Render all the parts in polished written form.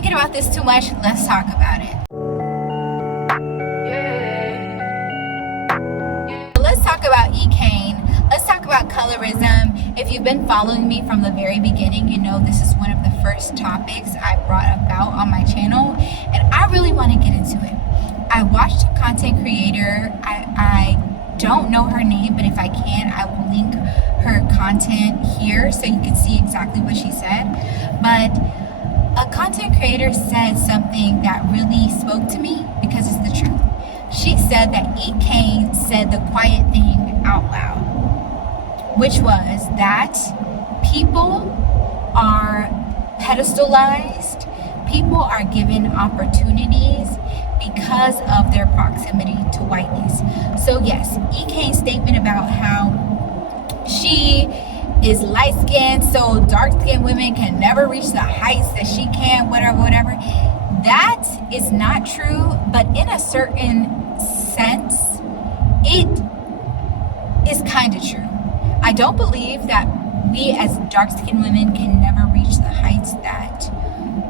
thinking about this too much. Let's talk about it. Let's talk about E-Kane. Let's talk about colorism. If you've been following me from the very beginning, you know this is one of the first topics I brought about on my channel, and I really want to get into it. I watched a content creator. I don't know her name, but if I can, I will link her content here so you can see exactly what she said. But a content creator said something that really spoke to me because it's the truth. She said that E-Kane said the quiet thing out loud, which was that people are pedestalized, people are given opportunities because of their proximity to whiteness. So yes, E-Kane's statement about how she is light-skinned, so dark-skinned women can never reach the heights that she can, whatever, that is not true, but in a certain sense, it is kind of true. I don't believe that we as dark-skinned women can never reach the heights that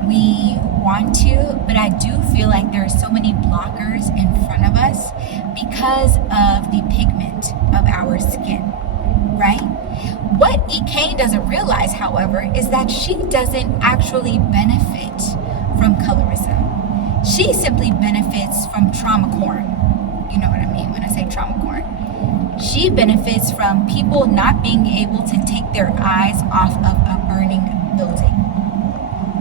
we want to, but I do feel like there are so many blockers in front of us because of the pigment of our skin, right? What E-Kane doesn't realize, however, is that she doesn't actually benefit from colorism. She simply benefits from trauma corn. You know what I mean when I say trauma corn. She benefits from people not being able to take their eyes off of a burning building.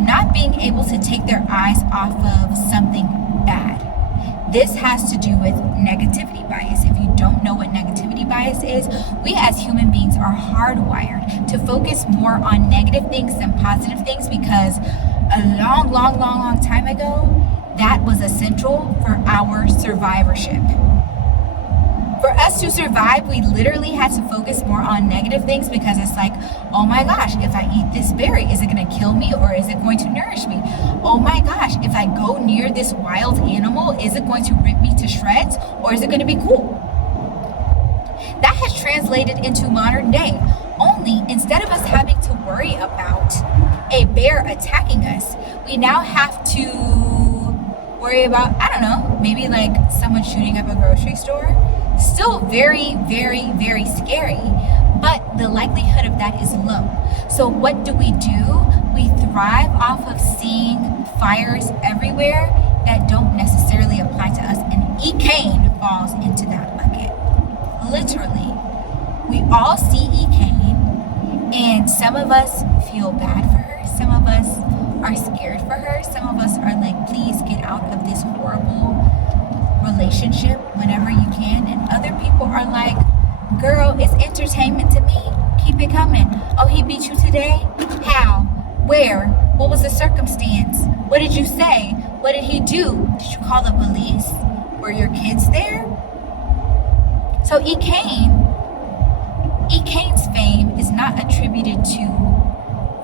Not being able to take their eyes off of something bad. This has to do with negativity bias. If you don't know what negativity bias is, we as human beings are hardwired to focus more on negative things than positive things because a long time ago, that was essential for our survivorship. For us to survive, we literally had to focus more on negative things because it's like, oh my gosh, if I eat this berry, is it going to kill me or is it going to nourish me? Oh my gosh, if I go near this wild animal, is it going to rip me to shreds or is it going to be cool? That has translated into modern day. Only instead of us having to worry about a bear attacking us, we now have to worry about, I don't know, maybe like someone shooting up a grocery store. Still very scary, but the likelihood of that is low. So what do? We thrive off of seeing fires everywhere that don't necessarily apply to us, and E-Kane falls into that bucket. Literally, we all see E-Kane, and some of us feel bad for her, some of us are scared for her, some of us are like, please get out of this horrible relationship whenever you can, and other people are like, girl, it's entertainment to me, keep it coming. Oh, he beat you today? How? Where? What was the circumstance? What did you say? What did he do? Did you call the police? Were your kids there? So E-Kane's fame is not attributed to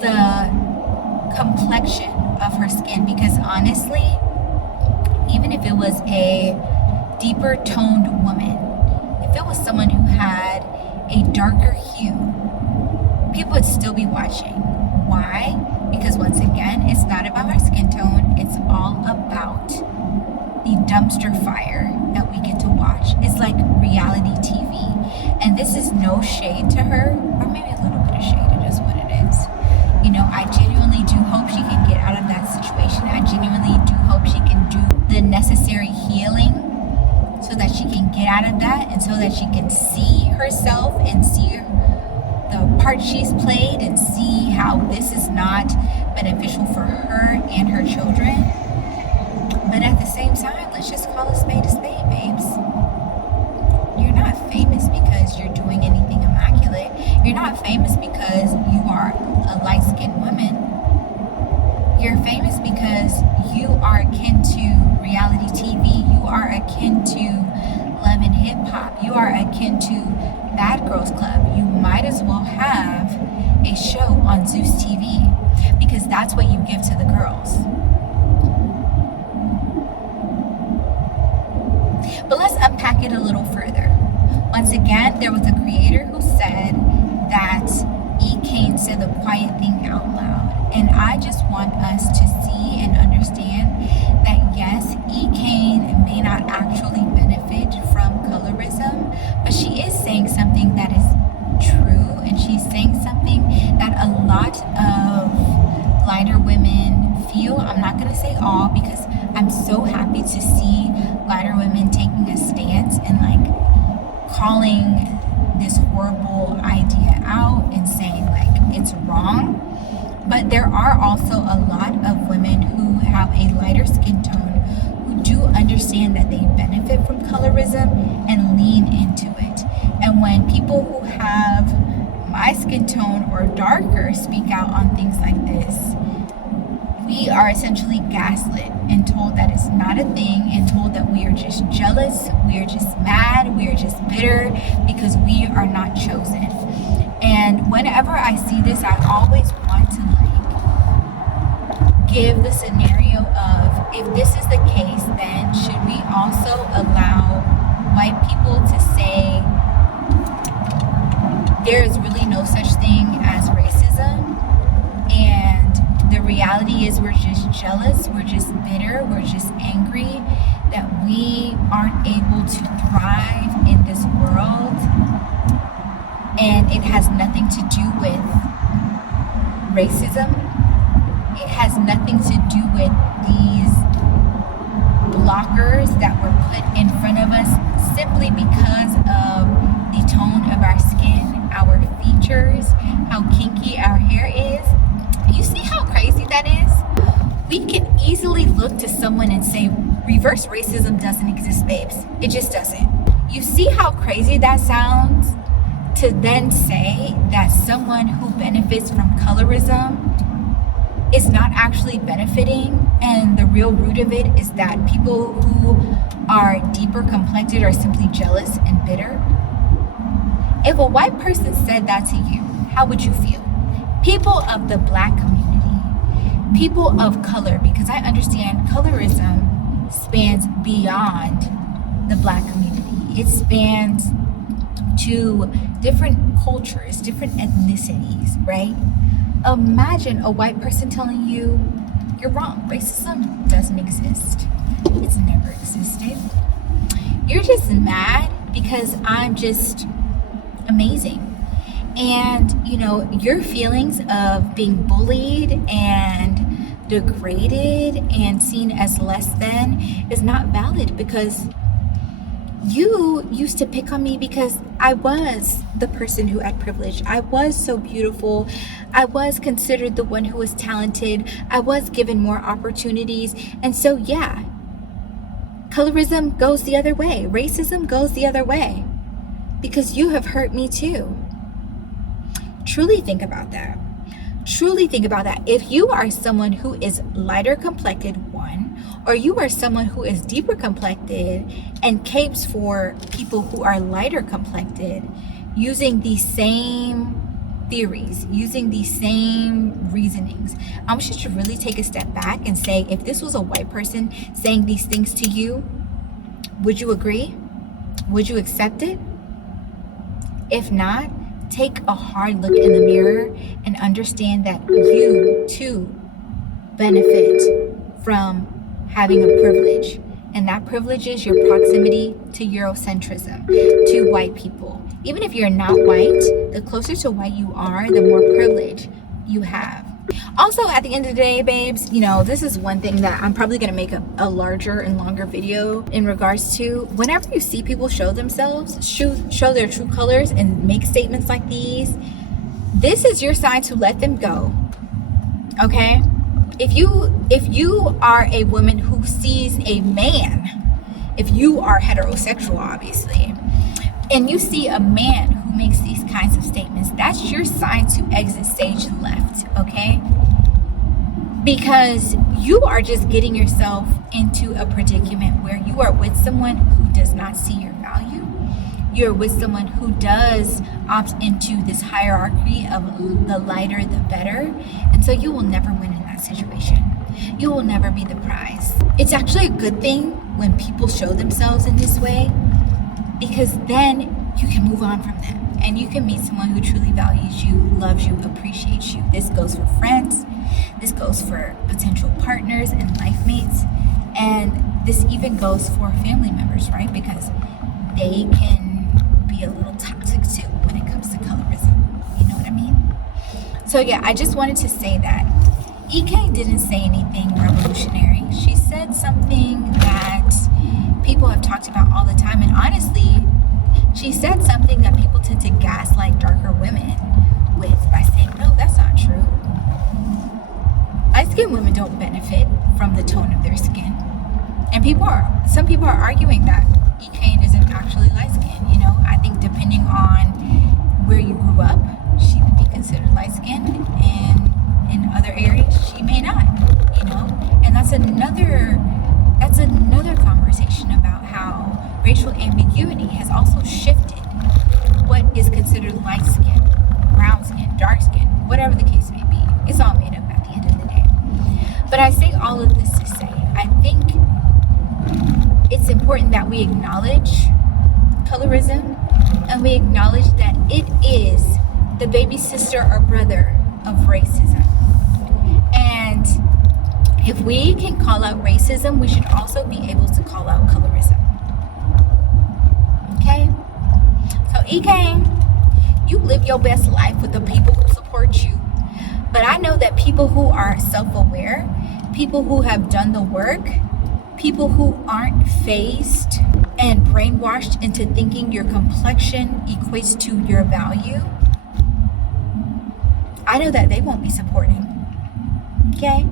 the complexion of her skin, because honestly, even if it was a deeper toned woman, if it was someone who had a darker hue, people would still be watching. Why? Because once again, it's not about her skin tone, it's all about the dumpster fire that we get to watch. It's like reality TV. And this is no shade to her, or maybe a little bit of shade, it is what it is. You know, I genuinely do hope she can get out of that situation. I genuinely do hope she can do the necessary healing so that she can get out of that, and so that she can see herself and see the part she's played and see how this is not beneficial for her and her children. But at the same time, let's just call a spade, babes. You're not famous because you're doing anything immaculate. You're not famous because you are a light-skinned woman. You're famous because you are akin to reality TV. You are akin to Love and Hip Hop. You are akin to Bad Girls Club. You might as well have a show on Zeus TV, because that's what you give to the girls. But let's unpack it a little further. Once again, there was a creator who said that E-Kane said the quiet thing out loud. And I just want us to see and understand say all because I'm so happy to see lighter women taking a stance and like calling this horrible idea out and saying like it's wrong. But there are also a lot of women who have a lighter skin tone who do understand that they benefit from colorism and lean into it. And when people who have my skin tone or darker speak out on things like this, we are essentially gaslit and told that it's not a thing, and told that we are just jealous, we are just mad, we are just bitter because we are not chosen. And whenever I see this, I always want to like give the scenario of, if this is the case, then should we also allow white people to say there is really no such thing as racism, and the reality is we're just jealous, we're just bitter, we're just angry that we aren't able to thrive in this world, and it has nothing to do with racism. It has nothing to do with these blockers that were put in front of us simply because of the tone of our skin, our features, how kinky our hair is. You see how crazy that is? We can easily look to someone and say, reverse racism doesn't exist, babes. It just doesn't. You see how crazy that sounds? To then say that someone who benefits from colorism is not actually benefiting, and the real root of it is that people who are deeper complected are simply jealous and bitter. If a white person said that to you, how would you feel? People of the Black community, people of color, because I understand colorism spans beyond the Black community. It spans to different cultures, different ethnicities, right? Imagine a white person telling you, you're wrong, racism doesn't exist. It's never existed. You're just mad because I'm just amazing. And, you know, your feelings of being bullied and degraded and seen as less than is not valid, because you used to pick on me because I was the person who had privilege. I was so beautiful. I was considered the one who was talented. I was given more opportunities. And so, yeah, colorism goes the other way. Racism goes the other way because you have hurt me too. Truly think about that. Truly think about that. If you are someone who is lighter complected, one, or you are someone who is deeper complected and capes for people who are lighter complected, using these same theories, using these same reasonings, I want you to really take a step back and say, if this was a white person saying these things to you, would you agree? Would you accept it? If not, take a hard look in the mirror and understand that you too benefit from having a privilege. And that privilege is your proximity to Eurocentrism, to white people. Even if you're not white, the closer to white you are, the more privilege you have. Also, at the end of the day, babes, you know, this is one thing that I'm probably going to make a larger and longer video in regards to. Whenever you see people show themselves, show their true colors and make statements like these, this is your sign to let them go. Okay? If you are a woman who sees a man, if you are heterosexual, obviously, and you see a man who makes these kinds of statements, that's your sign to exit stage left, okay? Because you are just getting yourself into a predicament where you are with someone who does not see your value. You're with someone who does opt into this hierarchy of the lighter, the better. And so you will never win in that situation. You will never be the prize. It's actually a good thing when people show themselves in this way, because then you can move on from them and you can meet someone who truly values you, loves you, appreciates you. This goes for friends. This goes for potential partners and life mates. And this even goes for family members, right? Because they can be a little toxic too when it comes to colorism. You know what I mean? So yeah, I just wanted to say that EK didn't say anything revolutionary. She said something that people have talked about all the time, and honestly, she said something that people tend to gaslight darker women with by saying, no, that's not true. Light-skinned women don't benefit from the tone of their skin. And some people are arguing that EK isn't actually light-skinned. You know, I think depending on where you grew up, she would be considered light-skinned, and in other areas she may not, you know. And that's another conversation about how racial ambiguity has also shifted what is considered light skin, brown skin, dark skin, whatever the case may be. It's all made up at the end of the day. But I say all of this to say, I think it's important that we acknowledge colorism, and we acknowledge that it is the baby sister or brother of racism. And if we can call out racism, we should also be able to call out colorism. Okay? So EK, you live your best life with the people who support you. But I know that people who are self-aware, people who have done the work, people who aren't phased and brainwashed into thinking your complexion equates to your value, I know that they won't be supporting. Okay?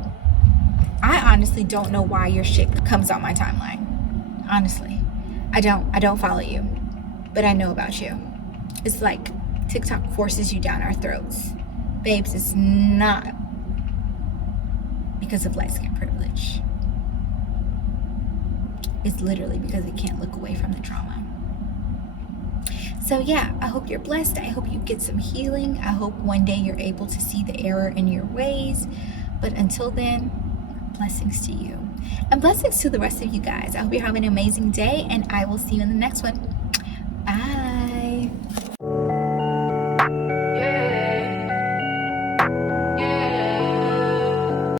I honestly don't know why your shit comes on my timeline. Honestly. I don't follow you. But I know about you. It's like TikTok forces you down our throats. Babes, it's not because of light skin privilege. It's literally because it can't look away from the trauma. So yeah, I hope you're blessed. I hope you get some healing. I hope one day you're able to see the error in your ways. But until then, blessings to you. And blessings to the rest of you guys. I hope you're having an amazing day, and I will see you in the next one.